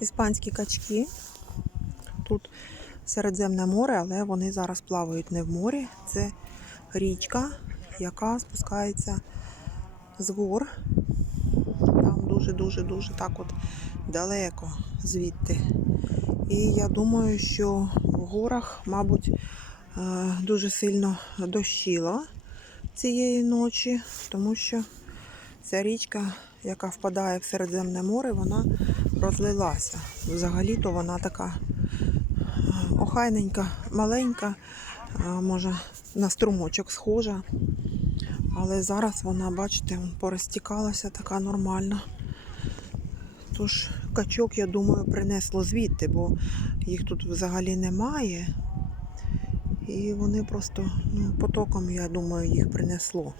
іспанські качки. Тут Середземне море, але вони зараз плавають не в морі. Це річка, яка спускається з гор. Там дуже-дуже-дуже так от далеко звідти. І я думаю, що в горах, мабуть, е, дуже сильно дощило цієї ночі, тому що ця річка, яка впадає в Середземне море, вона розлилася. Взагалі-то вона така е, охайненька, маленька, е, може на струмочок схожа. Але зараз вона, бачите, порозтікалася така нормальна. Тож качок, я думаю, принесло звідти, бо їх тут взагалі немає. І вони просто ну, потоком, я думаю, їх принесло.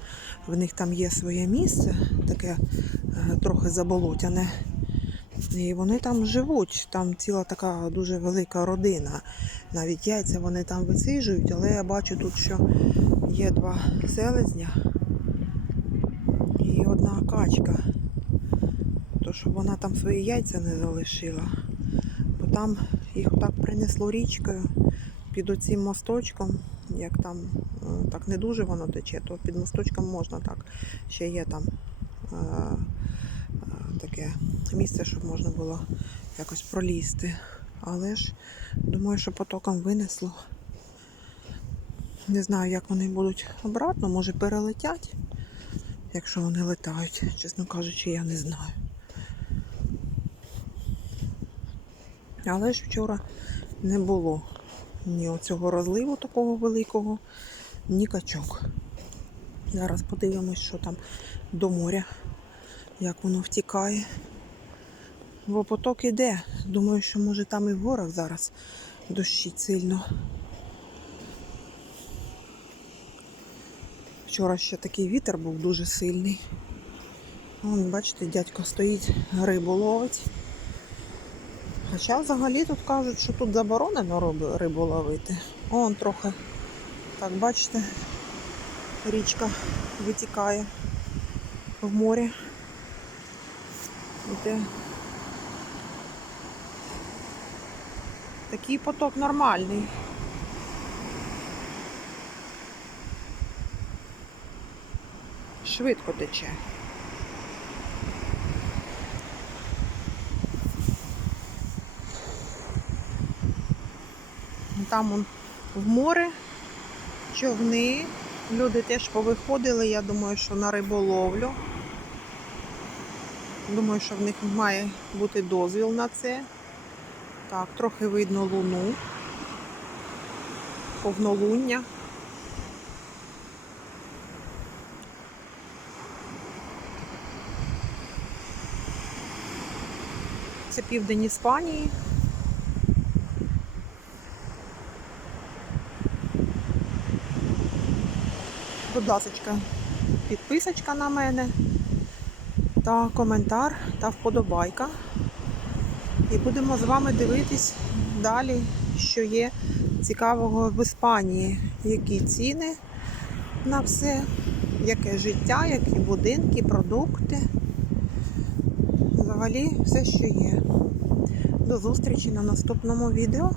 В них там є своє місце, таке е, трохи заболотяне. І вони там живуть, там ціла така дуже велика родина. Навіть яйця вони там висиджують, але я бачу тут, що є два селезня і одна качка. То щоб вона там свої яйця не залишила. Бо там їх так принесло річкою під оцим мосточком, як там е, так не дуже воно тече, то під мосточком можна так. Ще є там е, таке місце, щоб можна було якось пролізти. Але ж думаю, що потоком винесло. Не знаю, як вони будуть обратно, може перелетять, якщо вони летають. Чесно кажучи, я не знаю. Але ж вчора не було ні оцього розливу такого великого, ні качок. Зараз подивимось, що там до моря, як воно втікає. Бо поток іде. Думаю, що може там і в горах зараз дощить сильно. Вчора ще такий вітер був дуже сильний. Вон, бачите, дядько стоїть, рибу ловить. Хоча взагалі тут кажуть, що тут заборонено рибу- ловити. Вон трохи, так бачите, річка витікає в море. Іде. Такий поток нормальний. Швидко тече. Там он в море човни. Люди теж повиходили, я думаю, що на риболовлю. Думаю, що в них має бути дозвіл на це. Так, трохи видно луну. Повнолуння. Це південь Іспанії. Будь ласка, підписочка на мене та коментар та вподобайка. І будемо з вами дивитись далі, що є цікавого в Іспанії, які ціни на все, яке життя, які будинки, продукти. Взагалі все, що є. До зустрічі на наступному відео.